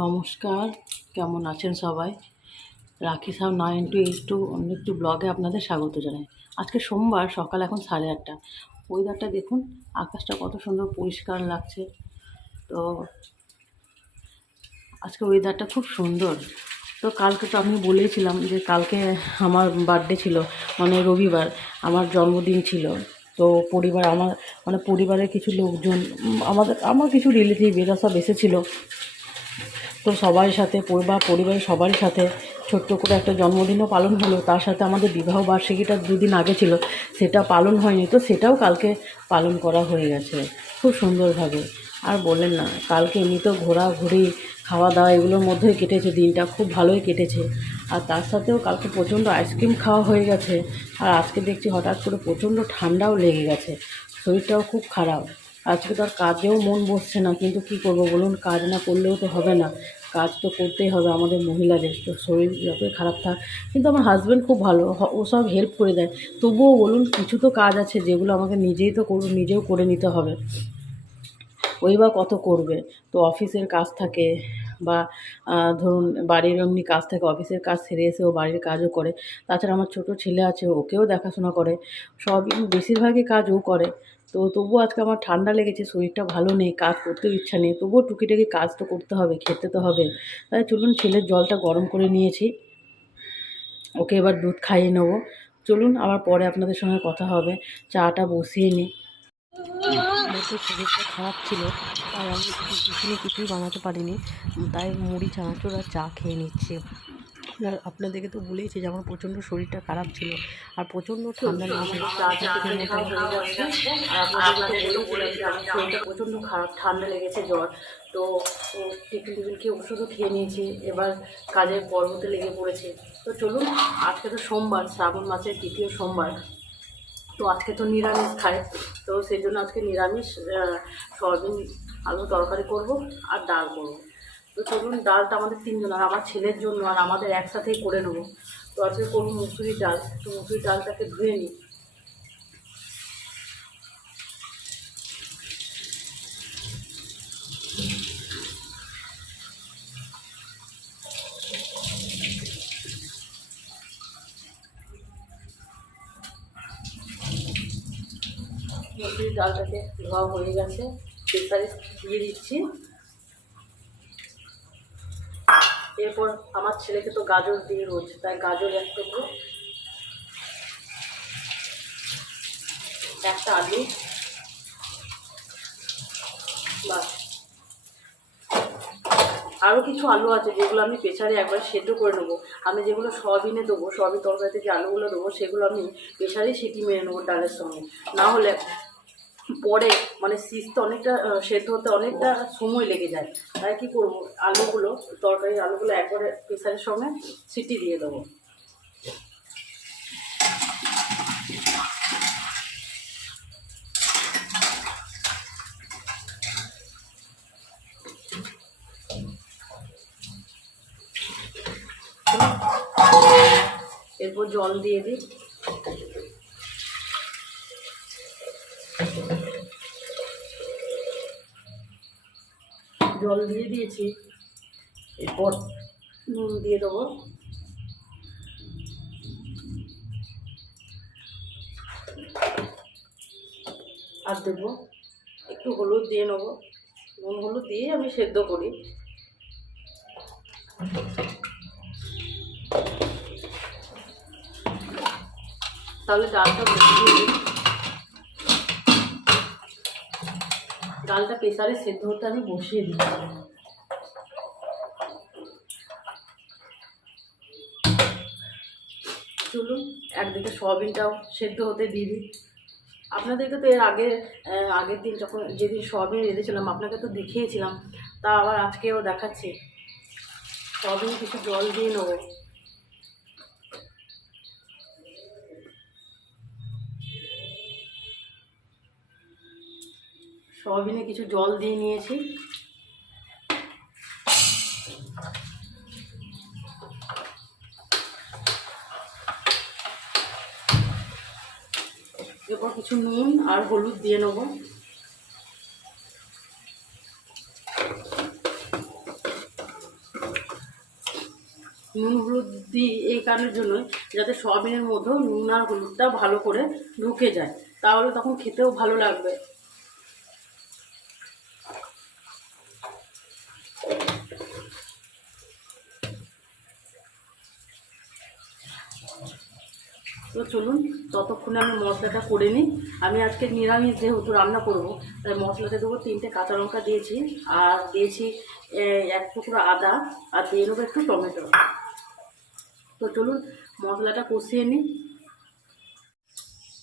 নমস্কার, কেমন আছেন সবাই? Rakhi Saha nine two eight two অন্য একটু ব্লগে আপনাদের স্বাগত জানাই। আজকে সোমবার, সকাল এখন সাড়ে আটটা। ওয়েদারটা দেখুন, আকাশটা কত সুন্দর পরিষ্কার লাগছে। তো আজকে ওয়েদারটা খুব সুন্দর। তো কালকে তো আমি বলেছিলাম যে কালকে আমার বার্থডে ছিল মানে রবিবার, আমার জন্মদিন ছিল। তো পরিবার আমার মানে পরিবারের কিছু লোকজন আমাদের, আমার কিছু রিলেটিভ এরা সব এসেছিল। তো সবার সাথে পরিবার পরিবারের সবারই সাথে ছোট্ট করে একটা জন্মদিনও পালন হলো। তার সাথে আমাদের বিবাহ বার্ষিকীটা দুদিন আগে ছিল, সেটা পালন হয়নি। তো সেটাও কালকে পালন করা হয়ে গেছে, খুব সুন্দরভাবে। আর বললেন না, কালকে এমনিতেও ঘোরাঘুরি খাওয়া দাওয়া এগুলোর মধ্যেই কেটেছে, দিনটা খুব ভালোই কেটেছে। আর তার সাথেও কালকে প্রচণ্ড আইসক্রিম খাওয়া হয়ে গেছে। আর আজকে দেখছি হঠাৎ করে প্রচণ্ড ঠান্ডাও লেগে গেছে, শরীরটাও খুব খারাপ। আজকে তো আর কাজেও মন বসছে না, কিন্তু কি করব বলুন? কাজ না করলেও তো হবে না। কাজ তো করতেই হবে আমাদের মহিলাদের, তো শরীর যতই খারাপ থাক, কিন্তু আমার হাজব্যান্ড খুব ভালো ও সব হেল্প করে দেয়। তবুও বলুন, কিছু তো কাজ আছে যেগুলো আমাকে নিজেই তো করুন নিজেও করে নিতে হবে। ওই বা কত করবে? তো অফিসের কাজ থাকে বা ধরুন বাড়ির এমনি কাজ থাকে, অফিসের কাজ সেরে এসে ও বাড়ির কাজও করে। তাছাড়া আমার ছোট ছেলে আছে, ওকেও দেখাশোনা করে। সবই, বেশিরভাগই কাজ ও করে। তো তবুও আজকে আমার ঠান্ডা লেগেছে, শরীরটা ভালো নেই, কাজ করতেও ইচ্ছা নেই, তবুও টুকিটাকি কাজ তো করতে হবে, খেতে তো হবে। তাই চলুন ছেলের জলটা গরম করে নিয়েছি, ওকে এবার দুধ খাইয়ে নেব। চলুন আবার পরে আপনাদের সঙ্গে কথা হবে, চাটা বসিয়ে নিই তো শরীরটা খারাপ ছিল, তাই আমি কিছুই বানাতে পারিনি, তাই মুড়ি, চানাচুর আর চা খেয়ে নিচ্ছি। আর আপনাদেরকে তো বলেইছি যে আমার প্রচণ্ড শরীরটা খারাপ ছিল। আর প্রচণ্ড ঠান্ডা লেগেছে। প্রচণ্ড খারাপ ঠান্ডা লেগেছে জ্বর। তো টিফিন টিফিন খেয়ে ওষুধও খেয়ে নিয়েছি। এবার কাজের পর্বতে লেগে পড়েছে। তো চলুন আজকে তো সোমবার শ্রাবণ মাসের তৃতীয় সোমবার। তো আজকে তো নিরামিষ খায়। তো সেই জন্য আজকে নিরামিষ সয়াবিন আলু তরকারি করব আর ডাল করব। তো চলুন, ডালটা আমাদের তিনজন আর আমার ছেলের জন্য আর আমাদের একসাথেই করে নেব। তো আজকে করব মুসুরির ডাল। তো মুসুরির ডালটাকে ধুয়ে নিই। মুসুরির ডালটাকে ধোয়া হয়ে গেছে। প্রেসারে দিয়ে দিচ্ছি। এরপর আমার ছেলেকে তো গাজর দিয়ে রোজ, তাই গাজর এক টুকরো। একটা আলু। বাস। আরও কিছু আলু আছে যেগুলো আমি প্রেসারে একবার সেদ্ধ করে নেব। আমি যেগুলো সয়াবিনে দেবো, সয়াবিন তরকারিতে যে আলুগুলো দেবো, সেগুলো আমি প্রেসারে সিটি মেরে নেব ডালের সঙ্গে। না হলে পরে মানে সিজতে অনেকটা সেদ্ধ হতে অনেকটা সময় লেগে যায়। তাই কি করব? আলুগুলো তরকারি আলুগুলো একবারে প্রেসারের সঙ্গে সিটি দিয়ে দেবো। এরপর জল দিয়ে দিই। জল দিয়ে দিয়েছি। এরপর নুন দিয়ে দেবো। আর দেবো একটু হলুদ দিয়ে নেব। নুন হলুদ দিয়ে আমি সেদ্ধ করি। তাহলে ডালটা ডালটা প্রেসারে সেদ্ধ হতে আমি বসিয়ে দিই চলুন একদিকে সয়াবিনটাও সেদ্ধ হতে দিয়ে দিই। আপনাদেরকে তো এর আগে আগের দিন যখন যেদিন সয়াবিন রেঁধেছিলাম আপনাকে তো দেখিয়েছিলাম, তা আবার আজকেও দেখাচ্ছি। সয়াবিন কিছু জল দিয়ে নেব। সয়াবিনে কিছু জল দিয়ে নিয়েছি। এরপর কিছু নুন আর হলুদ দিয়ে নেব। নুন, হলুদ দিই এই কারণের জন্যই যাতে সয়াবিনের মধ্যেও নুন আর হলুদটা ভালো করে ঢুকে যায়, তাহলে তখন খেতেও ভালো লাগবে। চলুন, ততক্ষণে আমি মশলাটা করে নিই। আমি আজকে নিরামিষ যেহেতু রান্না করব, তাই মশলাতে দেবো তিনটে কাঁচা লঙ্কা দিয়েছি, আর দিয়েছি এক টুকরো আদা, আর দিয়ে নেব একটু টমেটো। তো চলুন, মশলাটা কষিয়ে নিই।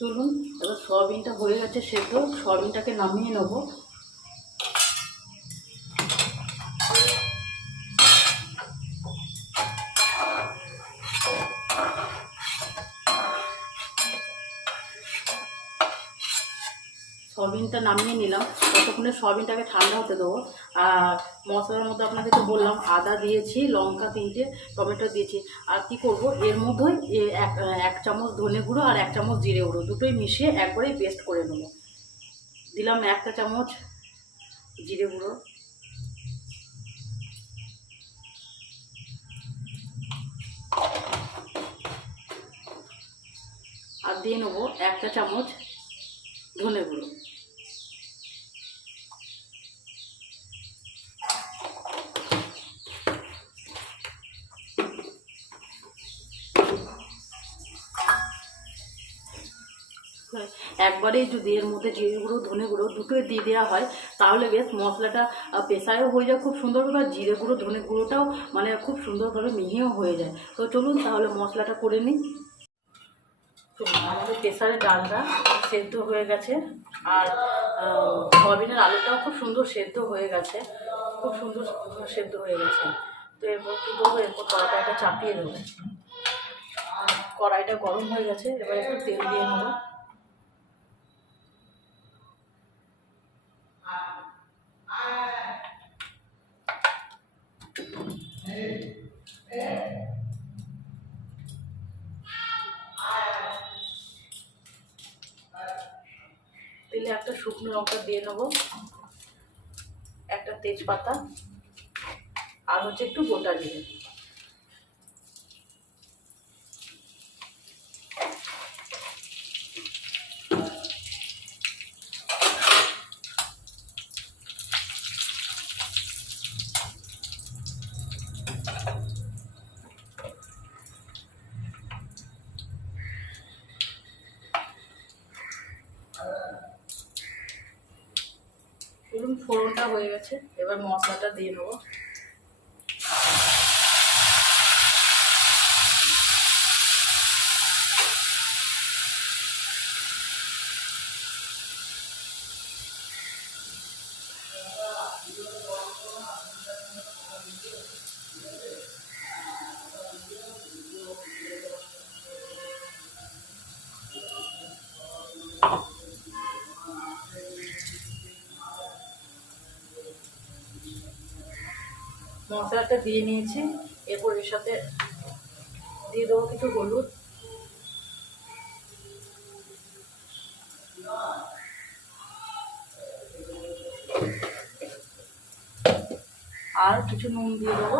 চলুন, এবার সয়াবিনটা হয়ে গেছে সেদ্ধ, সয়াবিনটাকে নামিয়ে নেব। সয়াবিনটা নামিয়ে নিলাম। ততক্ষণে সয়াবিনটাকে ঠান্ডা হতে দেবো। আর মশলার মধ্যে আপনাকে তো বললাম, আদা দিয়েছি, লঙ্কা তিনটে, টমেটো দিয়েছি। আর কি করব? এর এক এক চামচ ধনে গুঁড়ো আর এক চামচ জিরে গুঁড়ো। দুটোই মিশিয়ে একবারেই পেস্ট করে নেব। দিলাম একটা চামচ জিরে গুঁড়ো। আর দিয়ে নেব একটা চামচ ধনে গুঁড়ো। একবারেই যদি এর মধ্যে জিরে গুঁড়ো, ধনে গুঁড়ো দুটোই দিয়ে দেওয়া হয়, তাহলে বেশ মশলাটা পেশায়ও হয়ে যায়, খুব সুন্দরভাবে আর জিরে গুঁড়ো, ধনে গুঁড়োটাও মানে খুব সুন্দরভাবে মিহিও হয়ে যায়। তো চলুন তাহলে মশলাটা করে নিই। আমাদের প্রেসারের ডালটা সেদ্ধ হয়ে গেছে, আর সয়াবিনের আলুটাও খুব সুন্দর সেদ্ধ হয়ে গেছে, খুব সুন্দর সেদ্ধ হয়ে গেছে। তো এরপর কী করব? এরপর তরকারিটা চাপিয়ে দেবো। কড়াইটা গরম হয়ে গেছে, এবার একটু তেল দিয়ে নেব। তেলে একটা শুকনো লঙ্কা দিয়ে নেব একটা তেজপাতা আর হচ্ছে একটু গোটা জিরে ধরুন ফোড়নটা হয়ে গেছে এবার মশলাটা দিয়ে নেব মশলাটা দিয়ে নিয়েছি। এরপর এর সাথে দিয়ে দেবো কিছু হলুদ। আর কিছু নুন দিয়ে দেবো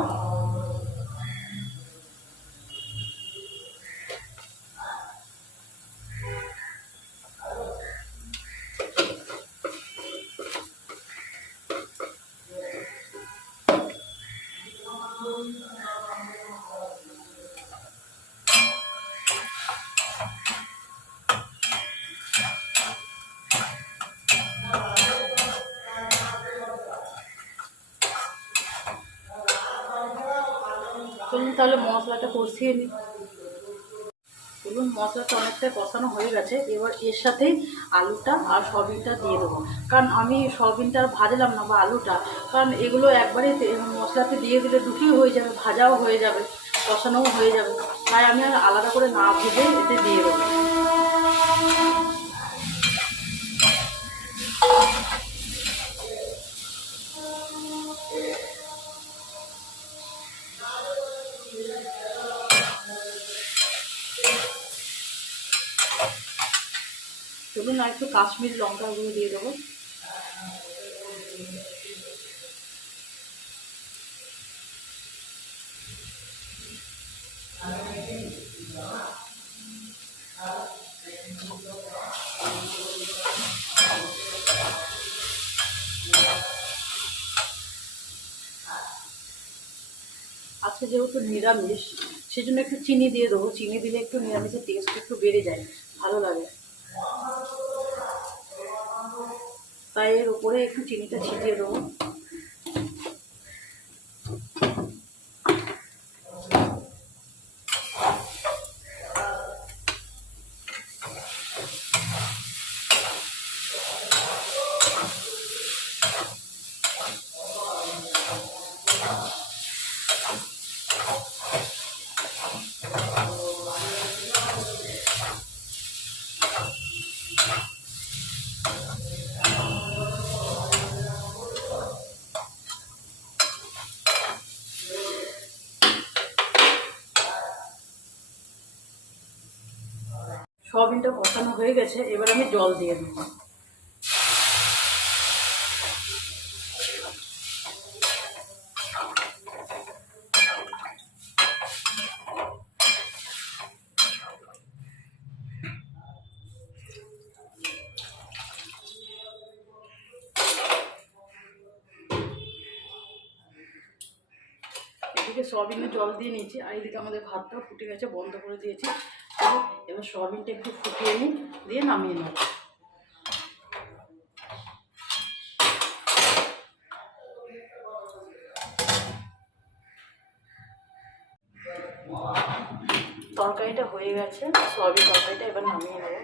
চলুন তাহলে মশলাটা কষিয়ে নিই চলুন মশলাটা অনেকটা কষানো হয়ে গেছে। এবার এর সাথে আলুটা আর সয়াবিনটা দিয়ে দেবো। কারণ আমি সয়াবিনটা আর ভাজলাম না বা আলুটা, কারণ এগুলো একবারে মশলাতে দিয়ে দিলে দুটোই হয়ে যাবে, ভাজাও হয়ে যাবে, কষানোও হয়ে যাবে। তাই আমি আর আলাদা করে না ভেজে এতে দিয়ে দেবো। চলুন আর একটু কাশ্মীর লঙ্কা গুঁড়ো দিয়ে দেবো। আজকে যেহেতু নিরামিষ, সেজন্য একটু চিনি দিয়ে দেবো। চিনি দিলে একটু নিরামিষের টেস্ট একটু বেড়ে যায়, ভালো লাগে। তাই এর উপরে একটু চিনিটা ছিটিয়ে দেবো। সয়াবিনটা কষানো হয়ে গেছে এবার আমি জল দিয়ে দেবো এদিকে সয়াবিনের জল দিয়ে নিয়েছি, আর এদিকে আমাদের ভাতটাও ফুটে গেছে, বন্ধ করে দিয়েছি। এবার সয়াবিনটা একটু ফুটিয়ে নিই, দিয়ে নামিয়ে নেব। তরকারিটা হয়ে গেছে, সয়াবিন তরকারিটা এবার নামিয়ে নেব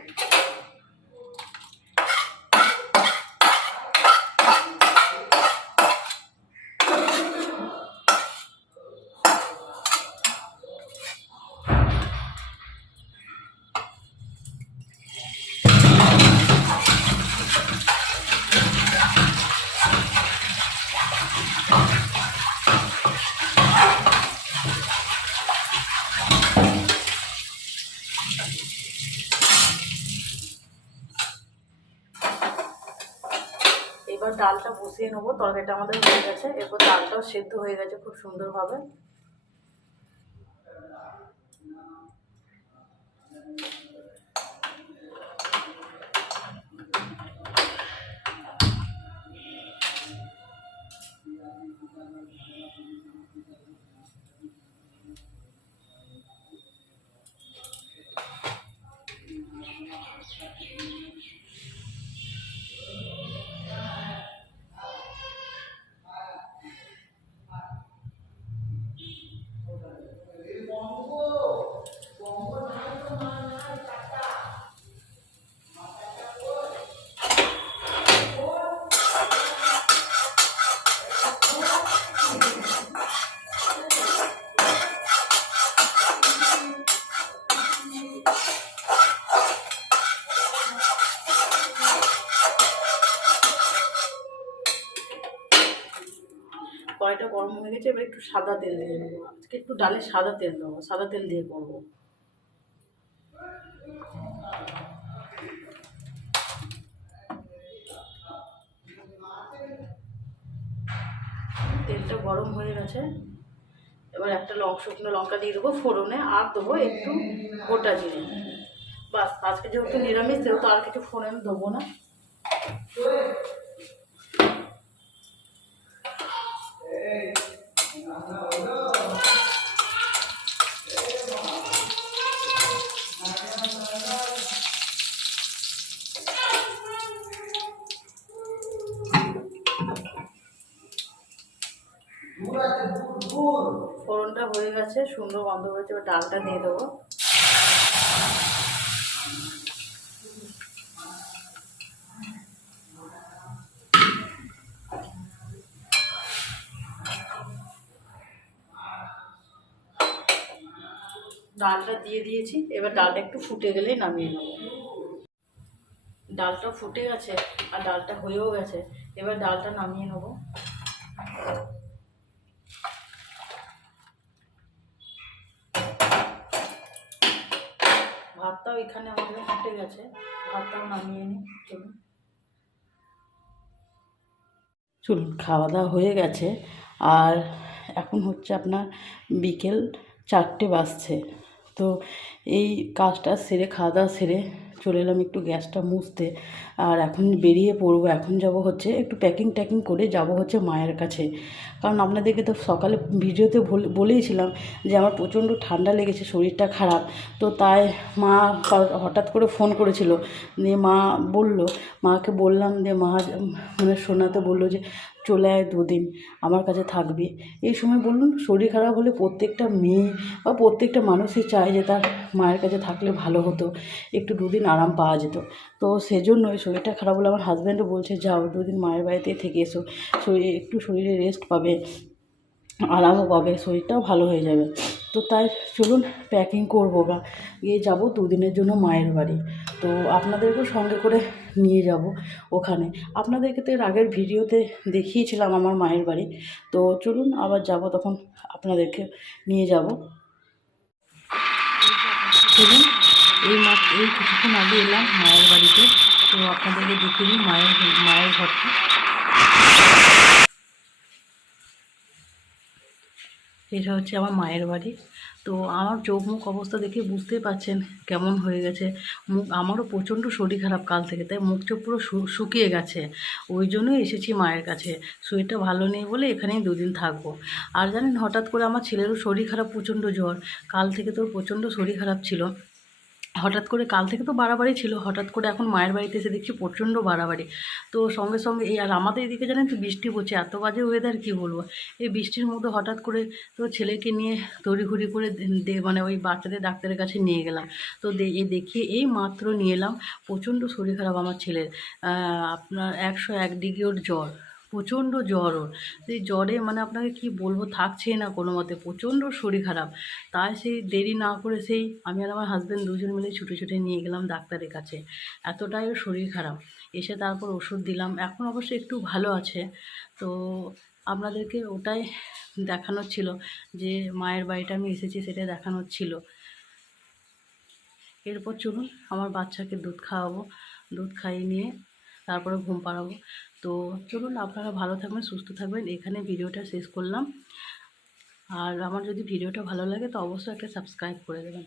এবার ডালটা বসিয়ে নেব তরকারিটা আমাদের হয়ে গেছে। এরপর ডালটাও সেদ্ধ হয়ে গেছে খুব সুন্দরভাবে। গেছে এবার একটু সাদা তেল দিয়ে নেব। আজকে একটু ডালে সাদা তেল দেবো, সাদা তেল দিয়ে করব। তেলটা গরম হয়ে গেছে। এবার একটা লং শুকনো লঙ্কা দিয়ে দেবো ফোড়নে, আর দেবো একটু গোটা জিরে। বাস, আজকে যেহেতু নিরামিষ, সেহেতু আর কিছু ফোড়ন দেবো না। ফোড়নটা হয়ে গেছে, সুন্দর গন্ধ হয়েছে, এবার ডালটা দিয়ে দেবো। ডালটা দিয়ে দিয়েছি, এবার ডালটা একটু ফুটে গেলেই নামিয়ে নেব। ডালটা ফুটে গেছে, আর ডালটা হয়েও গেছে, এবার ডালটা নামিয়ে নেব। ভাতটাও এখানে আমাদের ফুটে গেছে। ভাতটাও নামিয়ে নিই, চলুন। চুল খাওয়া দাওয়া হয়ে গেছে। আর এখন হচ্ছে আপনার বিকেল চারটে বাজছে। তো এই কাজটা সেরে, খাওয়া দাওয়া সেরে চলে এলাম একটু গ্যাসটা মুছতে। আর এখন বেরিয়ে পড়ব, এখন যাব হচ্ছে একটু প্যাকিং ট্যাকিং করে যাব হচ্ছে মায়ের কাছে। কারণ আপনাদেরকে তো সকালে ভিডিওতে বলেইছিলাম যে আমার প্রচণ্ড ঠান্ডা লেগেছে, শরীরটা খারাপ। তো তাই মা হঠাৎ করে ফোন করেছিল। দিয়ে মা বলল, মাকে বললাম যে মা মানে শোনাতে বলল যে চলে আয় দুদিন, আমার কাছে থাকবি। এই সময় বলুন, শরীর খারাপ হলে প্রত্যেকটা মেয়ে বা প্রত্যেকটা মানুষই চায় যে তার মায়ের কাছে থাকলে ভালো হতো। একটু দুদিন আরাম পাওয়া যেত। তো সেজন্যই শরীরটা খারাপ হলে আমার হাজব্যান্ডও বলছে, যাও, দুদিন মায়ের বাড়িতে থেকে এসো। শরীরে, একটু শরীরে রেস্ট পাবে, আরামও পাবে, শরীরটাও ভালো হয়ে যাবে। তো তাই চলুন প্যাকিং করব গা গিয়ে যাব দুদিনের জন্য মায়ের বাড়ি। তো আপনাদেরকেও সঙ্গে করে নিয়ে যাব ওখানে। আপনাদেরকে তো এর আগের ভিডিওতে দেখিয়েছিলাম আমার মায়ের বাড়ি। তো চলুন আবার যাব তখন আপনাদেরকে নিয়ে যাব। চলুন। এই মাত্র এই কিছুক্ষণ আগে এলাম মায়ের বাড়িতে। তো আপনাদেরকে দেখিয়ে দিই মায়ের মায়ের ঘরটা এটা হচ্ছে আমার মায়ের বাড়ি। তো আমার চোখ মুখ অবস্থা দেখে বুঝতেই পাচ্ছেন কেমন হয়ে গেছে। মুখ, আমারও প্রচণ্ড শরীর খারাপ কাল থেকে, তাই মুখ চোখ পুরো শুকিয়ে গেছে। ওই জন্যই এসেছি মায়ের কাছে। শরীরটা ভালো নেই বলে এখানেই দুদিন থাকব। আর জানেন, হঠাৎ করে আমার ছেলেরও শরীর খারাপ, প্রচণ্ড জ্বর। কাল থেকে তোর প্রচণ্ড শরীর খারাপ ছিল। হঠাৎ করে কাল থেকে তো বাড়াবাড়ি ছিল, হঠাৎ করে এখন মায়ের বাড়িতে এসে দেখছি প্রচণ্ড বাড়াবাড়ি। তো সঙ্গে সঙ্গে এই আর আমাদের এদিকে জানেন তো বৃষ্টি পড়ছে, এত বাজে ওয়েদার কী বলব? এই বৃষ্টির মধ্যে হঠাৎ করে তো ছেলেকে নিয়ে তড়িঘড়ি করে মানে ওই বাচ্চাদের ডাক্তারের কাছে নিয়ে গেলাম। তো এ দেখিয়ে এই মাত্র নিয়ে এলাম, প্রচণ্ড শরীর খারাপ আমার ছেলের। আপনার একশো এক ডিগ্রি ওর জ্বর। প্রচণ্ড জ্বর ওর। সেই জ্বরে মানে আপনাকে কি বলব, থাকছেই না কোনো মতে, প্রচণ্ড শরীর খারাপ। তাই সেই দেরি না করে সেই আমি আর আমার হাজব্যান্ড দুজন মিলে ছুটে ছুটে নিয়ে গেলাম ডাক্তারের কাছে। এতটাই ওর শরীর খারাপ। এসে তারপর ওষুধ দিলাম। এখন অবশ্য একটু ভালো আছে। তো আপনাদেরকে ওটাই দেখানোর ছিল যে মায়ের বাড়িটা আমি এসেছি সেটা দেখানোর ছিল। এরপর চলুন, আমার বাচ্চাকে দুধ খাওয়াবো। দুধ খাইয়ে নিয়ে তারপরে ঘুম পাড়াবো। তো চলুন, আপনারা ভালো থাকবেন, সুস্থ থাকবেন। এখানে ভিডিওটা শেষ করলাম। আর আমার যদি ভিডিওটা ভালো লাগে, তো অবশ্যই একটা সাবস্ক্রাইব করে দেবেন।